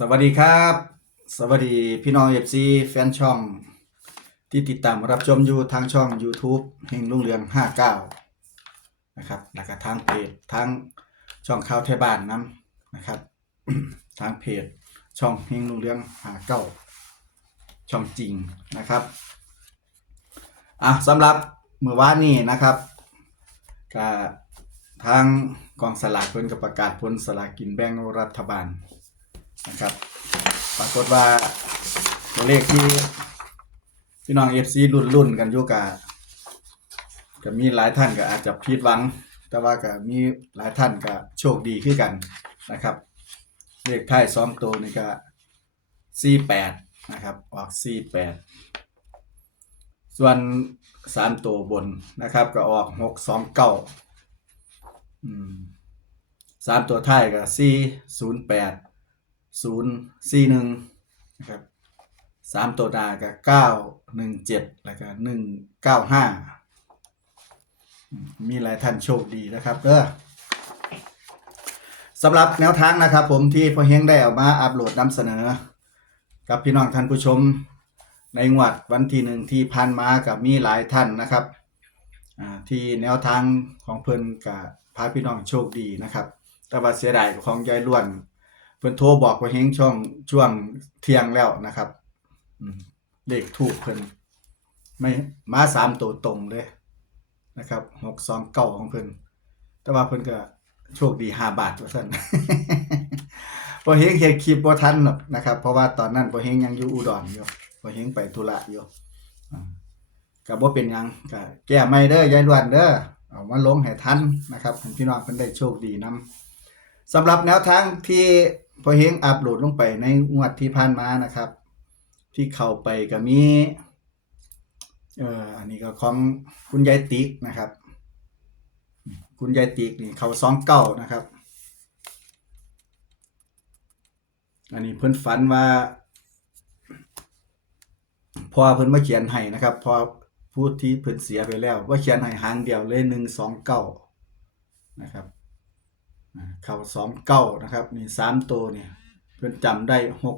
สวัสดีครับ สวัสดีพี่น้องเอฟซีแฟนช่อง ที่ติดตามรับชมอยู่ทางช่อง YouTube เฮงรุ่งเรือง 59 นะครับ แล้วก็ทางเพจทางช่องข่าวไทยบ้านน้ำนะครับ ทางเพจช่องเฮงรุ่งเรือง 59 ช่องจริงนะครับอะสำหรับเมื่อวานนี้นะครับก็ทางกองสลากเพิ่นก็ประกาศผลสลากกินแบ่งรัฐบาล นะครับ ปรากฏว่าตัวเลขที่พี่น้องเอฟซีรุ่นรุ่นกันอยู่กับก็มีหลายท่านก็อาจจะผิดหวัง แต่ว่าก็มีหลายท่านก็โชคดีขึ้นกันนะครับ เลขท้ายสองตัวนี่ก็สี่แปดนะครับออกสี่แปดส่วนสามตัวบนนะครับ ก็ออกหกสองเก้าสามตัวท้ายก็สี่ศูนย์แปด ศูนย์สี่หนึ่งนะครับสามตัวดากับเก้าหนึ่งเจ็ดแล้วก็หนึ่งเก้าห้ามีหลายท่านโชคดีนะครับเด้อสำหรับแนวทางนะครับ ผมที่พอเฮงได้เอามาอัปโหลดนำเสนอ กับพี่น้องท่านผู้ชมในงวดวันที่หนึ่งที่ผ่านมากับมีหลายท่านนะครับที่แนวทางของเพิ่นกับพาพี่น้องโชคดีนะครับ แต่ว่าเสียดายของยายล้วน เพิ่นโทรบอกว่าเฮงช่องช่วงเที่ยงแล้วนะครับเลขถูกเพิ่นไม่มาสามตัวตรงเลยนะครับหกสองเก้าของเพิ่นแต่ว่าเพิ่นก็โชคดีห้าบาทว่าซั่นพอเฮงเฮ็ดคลิปบ่ทันหรอกนะครับ เพราะว่าตอนนั้นพอเฮงยังอยู่อุดรอยู่พอเฮงไปธุระอยู่ก็บ่เป็นหยังก็แก้ไม่เด้อยายล้วนเด้อเอามาลงให้ทันนะครับพี่น้องเพิ่นได้โชคดีนํสำหรับแนวทางที่ พอเฮงอัปโหลดลงไปในงวดที่ผ่านมานะครับ ที่เข้าไปก็มีเอ่ออันนี้ก็ของคุณยายติ๊กนะครับ คุณยายติ๊กนี่เขาสองเก้านะครับ อันนี้เพิ่นฝันว่าพอเพิ่นมาเขียนให้นะครับพอผู้ที่เพิ่นเสียไปแล้ว ว่าเขียนให้หางเดียวเลยหนึ่งสองเก้านะครับ เข่าสองเก้านะครับนี่สามตัวเนี่ยเพื่อนจำได้หก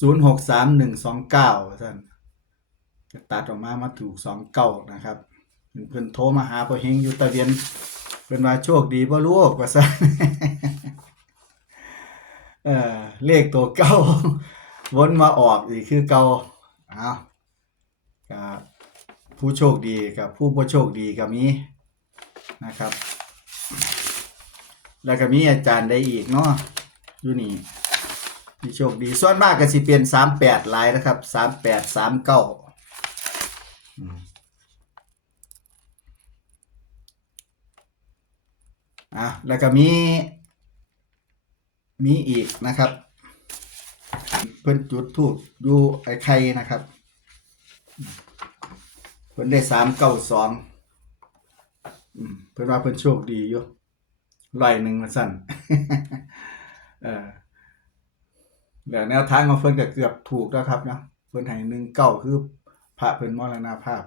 ศูนย์หกสามหนึ่งสองเก้าท่านตัดออกมามาถูกสองเก้านะครับเพื่อนโทรมาหาพอเฮงอยู่ตะเวียนเพื่อนว่าโชคดีพ่ลูกว่าซะเออเลขตัวเก้าวนมาออกอีกคือเก้าอ้าวกับผู้โชคดีกับผู้บ่โชคดีก็มีนะครับ แล้วก็มีอาจารย์ได้อีกเนาะอยู่นี่ที่โชคดีส่วนมากก็สิเป็นสามแปดลายนะครับสามแปดสามเก้าอะแล้วก็มีมีอีกนะครับ เพิ่นจุดทูบอยู่ไอ้ไข่นะครับ เพิ่นได้สามเก้าสองเพิ่นว่าเพิ่นโชคดีอยู่ ร้อยหนึ่งมาสั่นเออแล้วแนวทางของเพิ่นก็เกือบถูกแล้วครับเนาะเพิ่นให้หนึ่งเก้าคือพระเพิ่นมรณภาพ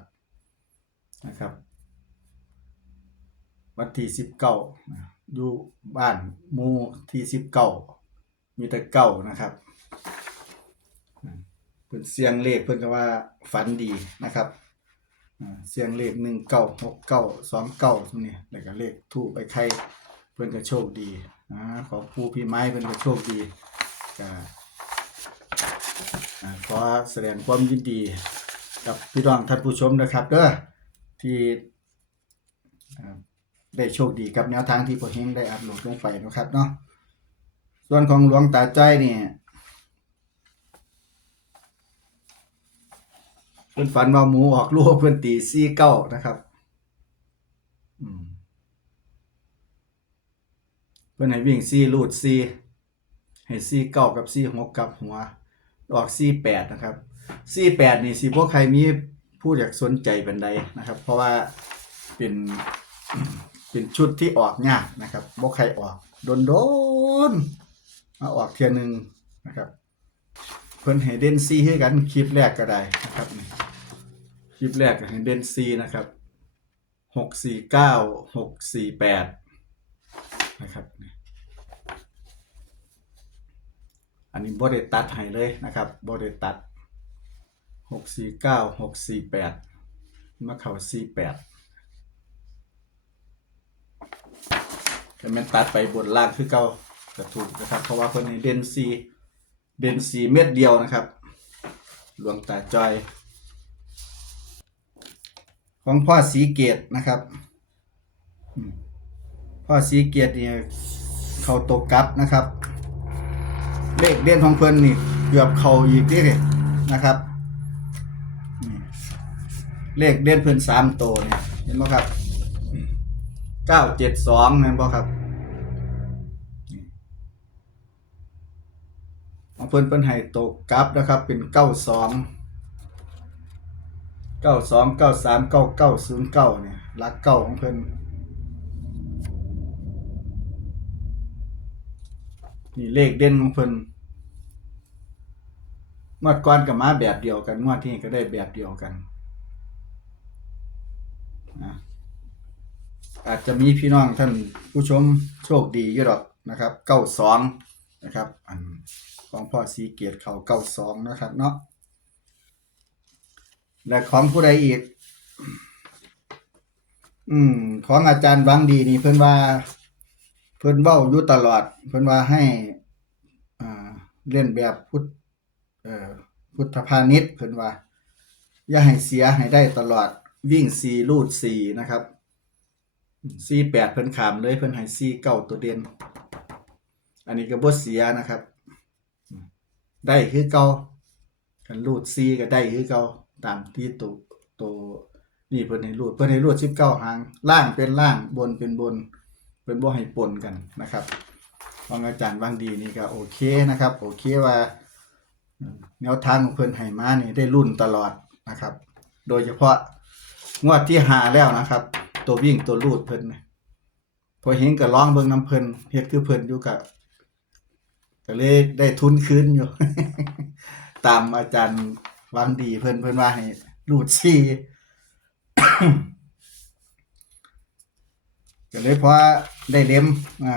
นะครับ วันที่สิบเก้าอยู่บ้านมูที่สิบเก้ามีแต่เก้านะครับเพิ่นเสียงเลขเพิ่นก็ว่าฝันดีนะครับเสียงเลขหนึ่งเก้าหกเก้าสองเก้าตรงนี้แล้วก็เลขทูบไปไข่ เพื่อนก็โชคดีนะขอผู้พี่ไม้เพื่อนก็โชคดีก็ขอแสดงความยินดี กับพี่น้องท่านผู้ชมนะครับเด้อที่ได้โชคดีกับแนวทางที่พอเฮงได้อัปโหลดลงไปนะครับเนาะส่วนของหลวงตาใจ้อยนี่เพื่อนฝันว่าหมูออกลูกเพื่อนตีซี่เก้านะครับ อืม เพื่อนให้วิ่งซี่รูดซี่ให้ซี่เก้ากับซี่หกกับหัว ออกซี่แปดนะครับซี่แปดนี่สิพวกใครมีผู้อยากสนใจเป็นใดนะครับ เพราะว่าเป็นเป็นชุดที่ออกยากนะครับบ่ใครออกโดนโดนมาออกเทียหนึงนะครับเพิ่นให้เด่นซี่ให้กันคลิปแรกก็ได้นะครับคลิปแรกให้เด่นซี่นะครับหกสี่เก้าหกสี่แปดนะครับ อันนี้บ่ได้ตัดให้เลยนะครับบ่ได้ตัดหกสี่เก้าหกสี่แปดมาเข้าสี่แปดแต่มันตัดไปบนล่างคือเก่าก็ถูกนะครับ เพราะว่าเพิ่นให้เดนสีเดนสีเม็ดเดียวนะครับหลวงตาจอย ของพ่อสีเกตนะครับพ่อสีเกตเนี่ยเขาตกกลับนะครับ เลขเด่นของเพิ่นนี่เกือบเขาอีกเด้เลยนะครับเลขเด่นเพิ่นสามตัวเนี่ยเห็นไหมครับเก้าเจ็ดสองนั่นบ่ครับของเพิ่นเพิ่นให้ตกกลับนะครับ เป็นเก้าสองเก้าสองเก้าสามเก้าเก้าศูนย์เก้าเนี่ยหลักเก้าของเพิ่น นี่เลขเด่นของเพิ่นงวดก่อนกับมาแบบเดียวกันงวดที่ก็ได้แบบเดียวกันนะอาจจะมีพี่น้องท่านผู้ชมโชคดีอยู่หรอกนะครับเก้าสองนะครับอันของพ่อสีเกียรติเขาเก้าสองนะครับเนาะและของผู้ใดอีก อืม ของอาจารย์บางดีนี่เพิ่นว่า เพิ่นเว้าอยู่ตลอด เพิ่นว่าให้อ่าเล่นแบบพุทธเอ่อพุทธพาณิชย์เพิ่นว่า อย่าให้เสียให้ได้ตลอดวิ่งสี่ลูดสี่นะครับสี่แปดเพิ่นขามเลยเพิ่นให้สี่เก้าตัวเด่นอันนี้ก็บ่เสียนะครับ ได้คือเก่ากันลูดสี่ก็ได้คือเก่าตามที่ตัวตัวนี่เพิ่นให้ลูดเพิ่นให้ลูดสิบเก้าหางล่างเป็นล่างบนเป็นบน เพิ่นบ่ให้ปนกันนะครับของอาจารย์บางดีนี่ก็โอเคนะครับ โอเคว่าแนวทางของเพิ่นให้มานี่ได้รุ่นตลอดนะครับ โดยเฉพาะงวดที่หาแล้วนะครับ ตัววิ่งตัวรูดเพิ่นน่ะพอเห็นก็ร้องเบิ่งน้ำเพิ่นเฮ็ดคือเพิ่นอยู่กับก็เลยได้ทุนคืนอยู่ ตามอาจารย์วังดีเพิ่นเพิ่นว่าให้รูดซี่ ก็เลยเพราะได้เล่มอ่า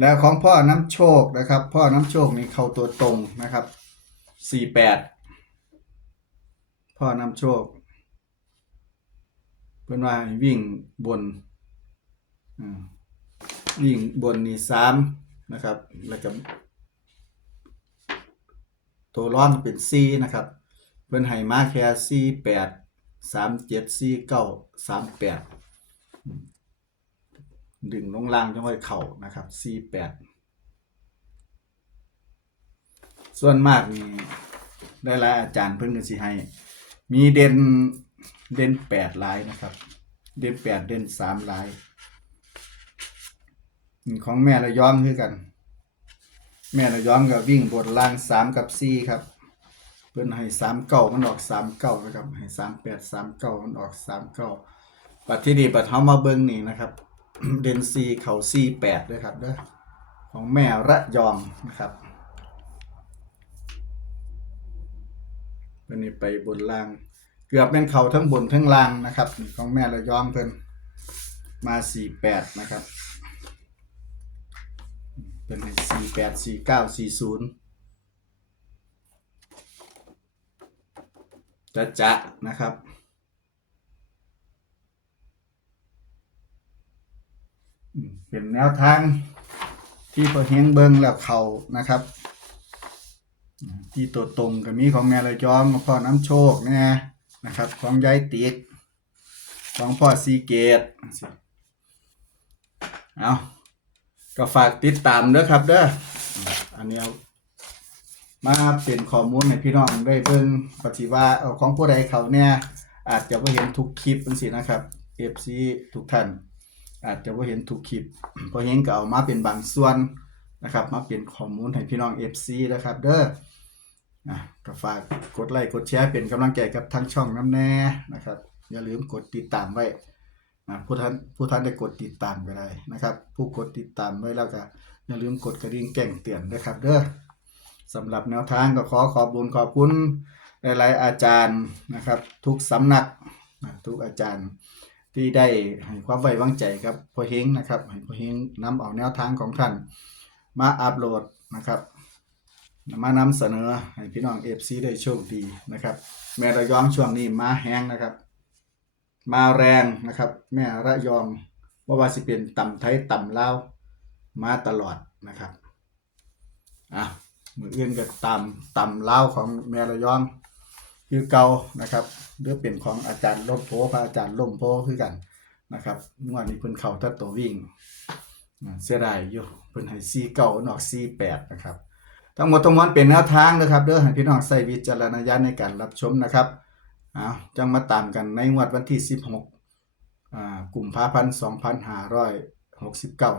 แล้วของพ่อน้ำโชคนะครับ พ่อน้ำโชคนี่เข้าตัวตรงนะครับสี่แปดพ่อน้ำโชคเป็นว่าให้วิ่งบนอืมวิ่งบนนี่สามนะครับ แล้วก็ตัวร่องเป็นสี่นะครับเป็นไห้มาแค่สี่แปดสามเจ็ดสี่เก้าสามแปด ดึงลงล่างจังไว้เข่านะครับ48ส่วนมากนี่ได้ลายอาจารย์เพิ่นก็สิให้ มีเด่นเด่น8ลายนะครับ เด่น8เด่น3ลาย ของแม่ระยองคือกัน แม่ระยองก็วิ่งบนล่าง3กับ4ครับ เพิ่นให้3เก้ามันออก3เก้านะครับ ให้3 8 3เก้ามันออก3เก้า ปัดที่ดีปัดเฮามาเบิ่งนี่นะครับเดนซีเขาซีแปดด้วยครับเด้อของแม่ระยองนะครับเป็นนี่ไปบนล่าง เกือบเป็นเขาทั้งบนทั้งล่างนะครับ ของแม่ระยองเพิ่นมาสี่แปดนะครับเป็นสี่แปดสี่เก้าสี่ศูนย์จะจะนะครับ อืม เป็นแนวทางที่พอเฮงเบิงแล้วเขานะครับ ที่ตัวตรงก็มีของแม่ระยองของพ่อน้ำโชคแน่นะครับ ของยายติดของพ่อซีเกตเอาก็ฝากติดตามด้อครับเด้ออันนี้เอามาเป็นข้อมูลให้พี่น้องได้เบิ่งปฏิว่าของผู้ใดเขาเนี่ยอาจจะไม่เห็นทุกคลิปจังซี่นะครับ FC ทุกท่าน อาจจะว่าเห็นทุกคลิปเพราะเห็นก็เอามาเป็นบางส่วนนะครับ มาเป็นข้อมูลให้พี่น้อง FC นะครับ เด้ออะก็ฝากกดไลค์กดแชร์เป็นกำลังใจกับทั้งช่องน้ำแน่นะครับ อย่าลืมกดติดตามไว้อะผู้ท่านผู้ท่านได้กดติดตามก็ได้นะครับ ผู้กดติดตามไว้แล้วก็อย่าลืมกดกระดิ่งแจ้งเตือนด้วยครับ เด้อสำหรับแนวทางก็ขอขอบคุญขอบคุณหลาย ๆ อาจารย์นะครับ ทุกสำนักนะทุกอาจารย์ ที่ได้ให้ความไว้วางใจกับพ่อเฮงนะครับให้พ่อเฮงนำเอาแนวทางของท่านมาอัปโหลดนะครับมานำเสนอให้พี่น้อง FC ได้โชคดีนะครับ แม่ระยองช่วงนี้มาแห้งนะครับ มาแรงนะครับ แม่ระยองว่าว่าสิเป็นต่ำไทยต่ำลาวมาตลอดนะครับอะมืออื่นก็ตามต่ำลาวของแม่ระยอง คือเก่านะครับหรือเป็นของอาจารย์ล่มโพพระอาจารย์ล่มโพคือกันนะครับงวดนี้เพิ่นเข้าตัตัววิ่งเสียดายอยู่เพิ่นให้ซีเก่านอกซีแปดนะครับทั้งหมดทั้งมวลเป็นแนวทางนะครับเด้อให้พี่น้องใส่วิจารณญาณในการรับชมนะครับเอาจังมาตามกันในงวดวันที่ 16อ่ากุมภาพันธ์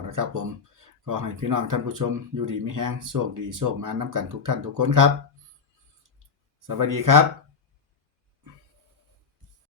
2569นะครับผมก็ให้พี่น้องท่านผู้ชมอยู่ดีไม่แห้งโชคดีโชคมาน้ำกันทุกท่านทุกคนครับ สวัสดีครับ